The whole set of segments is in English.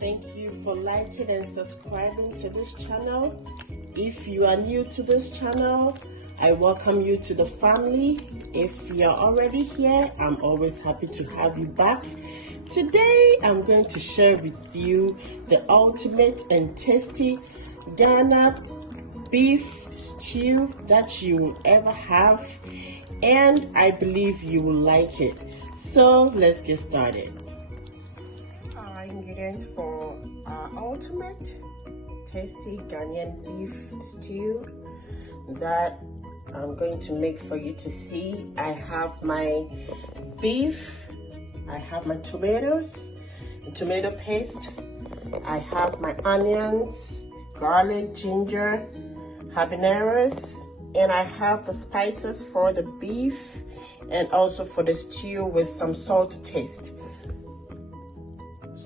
Thank you for liking and subscribing to this channel. If you are new to this channel, I welcome you to the family. If you're already here, I'm always happy to have you back. Today, I'm going to share with you the ultimate and tasty Ghana beef stew that you will ever have, and I believe you will like it. So let's get started. Our ingredients for our ultimate tasty Ghanaian beef stew that I'm going to make for you to see. I have my beef, I have my tomatoes, tomato paste, I have my onions, garlic, ginger, habaneros, and I have the spices for the beef and also for the stew with some salt to taste.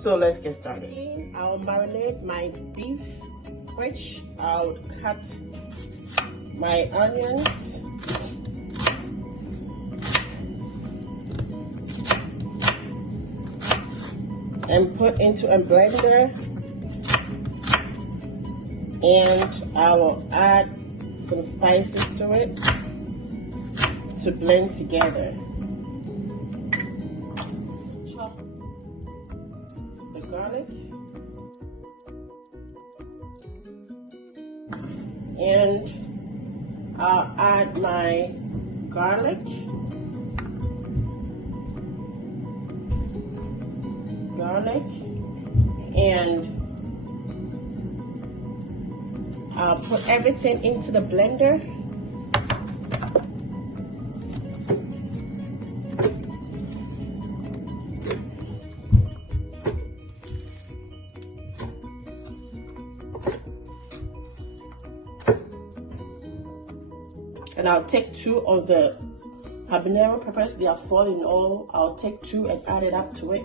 So let's get started. I'll marinate my beef, which I'll cut my onions, and put into a blender, and I will add some spices to it to blend together. Chop the garlic and I'll add my garlic, and I'll put everything into the blender. And I'll take 2 of the habanero peppers. They are 4 in all. I'll take 2 and add it up to it.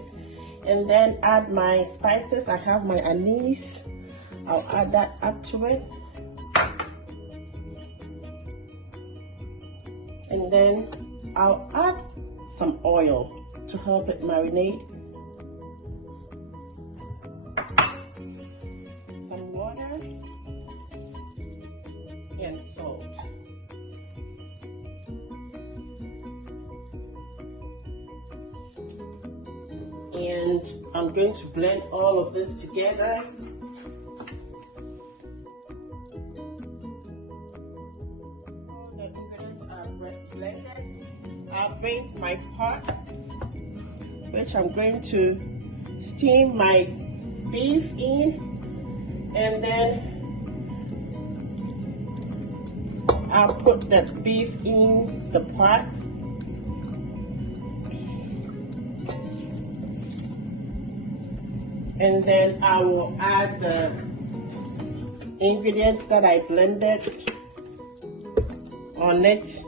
And then add my spices. I have my anise. I'll add that up to it. And then I'll add some oil to help it marinate. Some water and salt. And I'm going to blend all of this together. All the ingredients are blended. I've made my pot, which I'm going to steam my beef in, and then I'll put the beef in the pot. And then I will add the ingredients that I blended on it.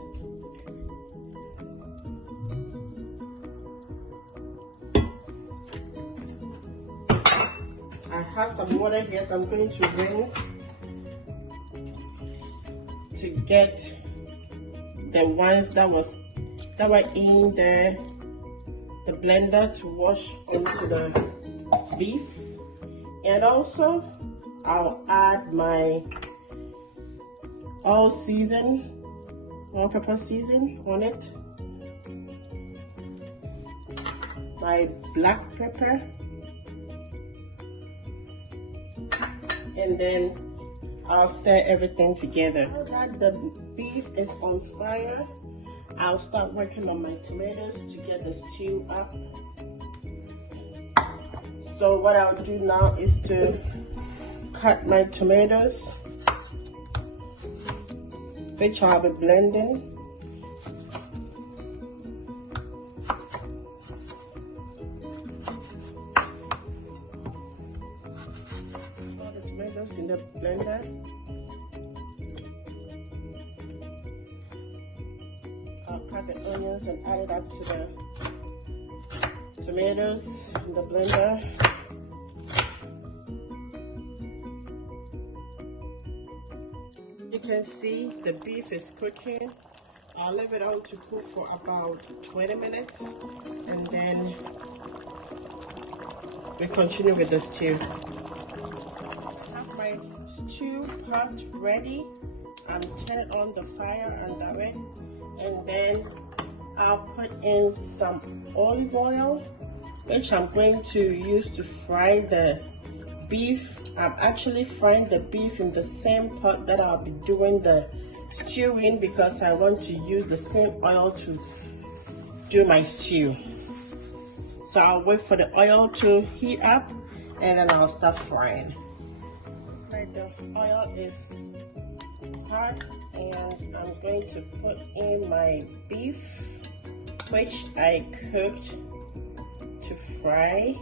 I have some water here, so I'm going to rinse to get the ones that were in the blender to wash into the beef. And also I'll add my all pepper season on it, my black pepper, and then I'll stir everything together. Now that the beef is on fire, I'll start working on my tomatoes to get the stew up. So what I'll do now is to cut my tomatoes, which I'll be blending. All the tomatoes in the blender. I'll cut the onions and add it up to the tomatoes in the blender. You can see the beef is cooking. I'll leave it on to cook for about 20 minutes, and then we continue with the stew. I have my stew pot ready. I'm turning on the fire under it, and then I'll put in some olive oil, which I'm going to use to fry the beef. I'm actually frying the beef in the same pot that I'll be doing the stew in, because I want to use the same oil to do my stew. So I'll wait for the oil to heat up, and then I'll start frying. Like the oil is hot, and I'm going to put in my beef, which I cooked to fry.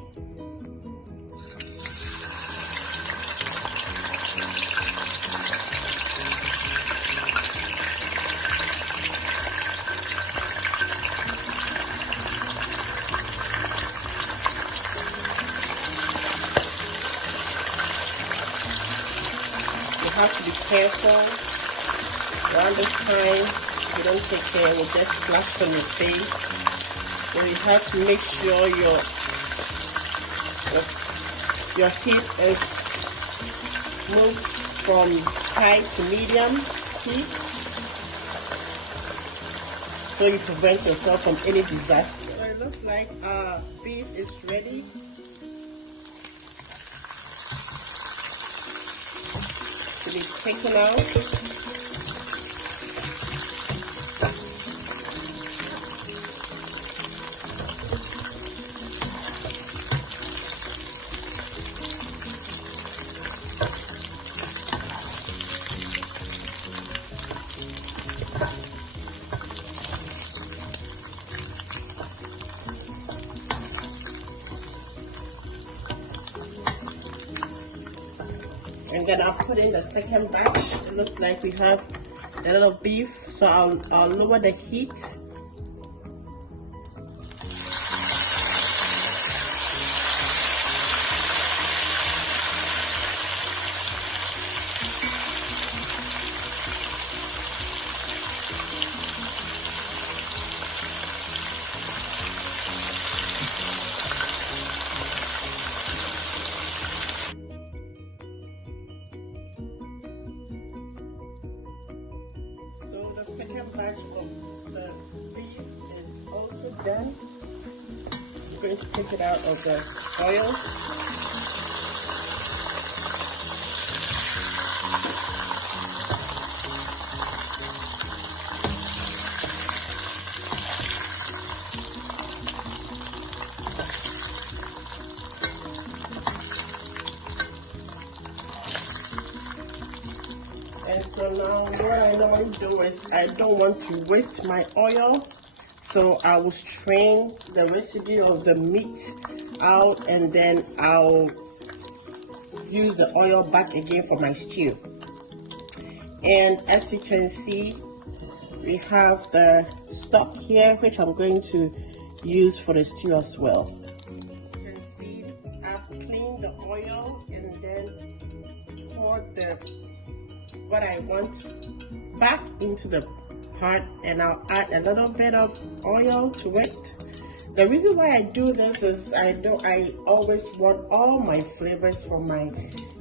You have to be careful. Around this time, you don't take care, it will just splash on your face. So you have to make sure your heat is moved from high to medium heat, so you prevent yourself from any disaster. So it looks like our beef is ready. To be taken out. And then I'll put in the second batch. It looks like we have a little beef, so I'll lower the heat. The second batch of the beef is also done. I'm going to take it out of the oil. And so now what I normally do is I don't want to waste my oil, so I will strain the residue of the meat out, and then I'll use the oil back again for my stew. And as you can see, we have the stock here, which I'm going to use for the stew as well. You can see I've cleaned the oil and then poured what I want back into the pot, and I'll add a little bit of oil to it. The reason why I do this is I always want all my flavors from my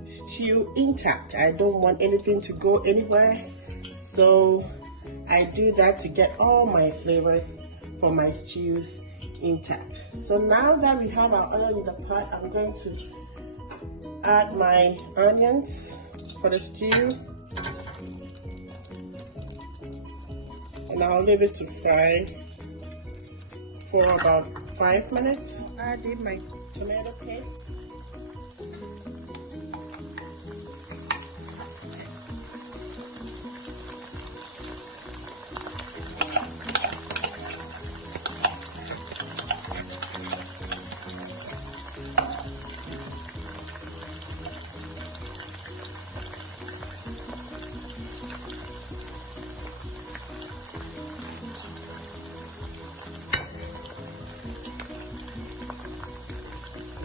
stew intact. I don't want anything to go anywhere, so I do that to get all my flavors from my stews intact. So now that we have our oil in the pot, I'm going to add my onions for the stew, and I'll leave it to fry for about 5 minutes. I did my tomato paste.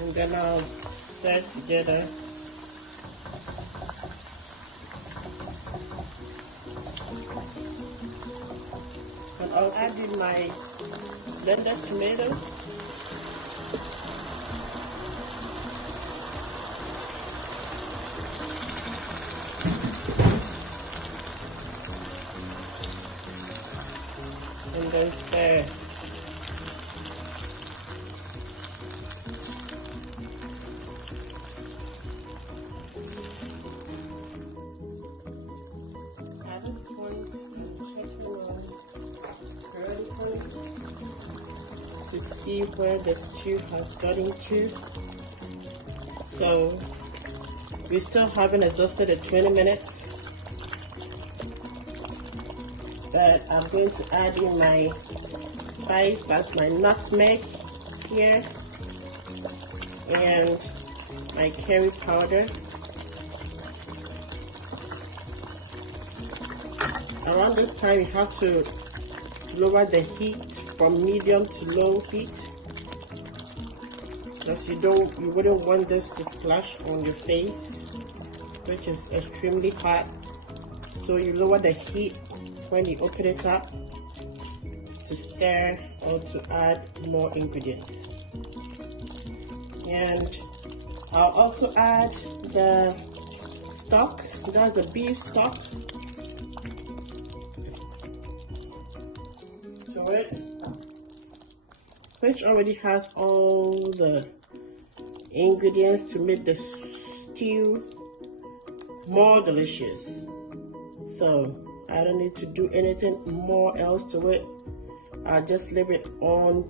And then I'll stir together. And I'll add in my blended tomatoes. and stir. At this point, I'm checking on currently to see where the stew has gotten to. So we still haven't exhausted the 20 minutes, but I'm going to add in my spice, that's my nutmeg here, and my curry powder. Around this time, you have to lower the heat from medium to low heat, because you wouldn't want this to splash on your face, which is extremely hot. So you lower the heat when you open it up to stir or to add more ingredients. And I'll also add the stock, that's the beef stock, to it, which already has all the ingredients to make the stew more delicious. So I don't need to do anything more else to it. I'll just leave it on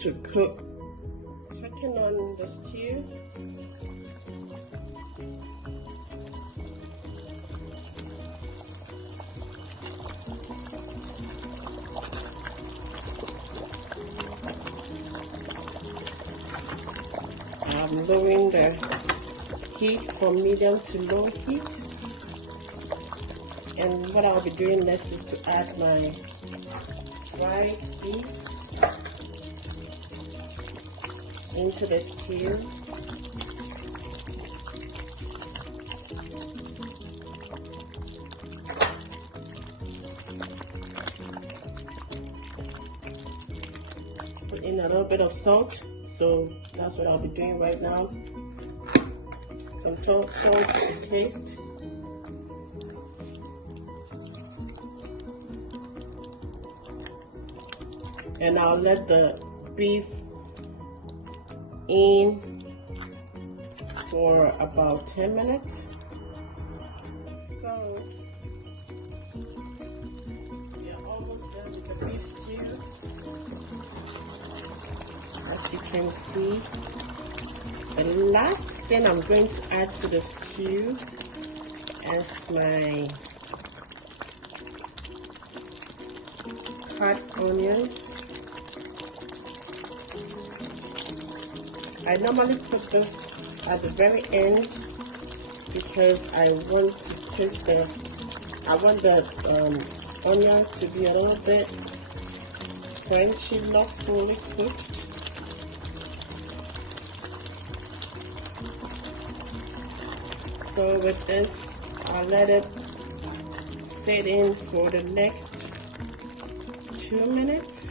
to cook. Checking on the stew. I'm lowering the heat from medium to low heat. And what I'll be doing next is to add my dried beef into the stew. Put in a little bit of salt, so that's what I'll be doing right now. Some salt to taste. And I'll let the beef in for about 10 minutes. So we're almost done with the beef stew. As you can see, the last thing I'm going to add to the stew is my cut onions. I normally put this at the very end because I want to taste the onions to be a little bit crunchy, not fully cooked. So with this, I'll let it sit in for the next 2 minutes.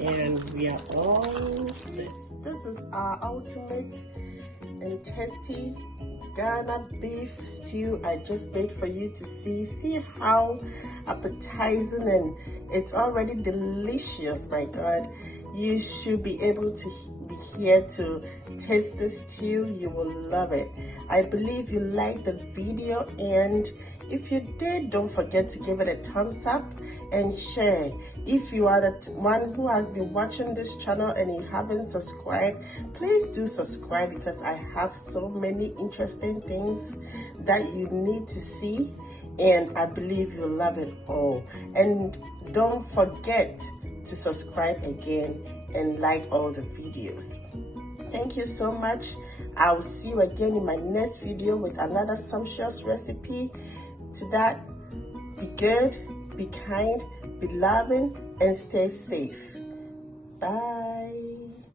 And we are all set. This is our ultimate and tasty Ghana beef stew I just made for you to see. See how appetizing, and it's already delicious. My God, you should be able to be here to taste this stew. You will love it. I believe you liked the video, and if you did, don't forget to give it a thumbs up and share. If you are the one who has been watching this channel and you haven't subscribed, please do subscribe, because I have so many interesting things that you need to see, and I believe you'll love it all. And don't forget to subscribe again and like all the videos. Thank you so much. I will see you again in my next video with another sumptuous recipe. To that, be good, be kind, be loving, and stay safe. Bye.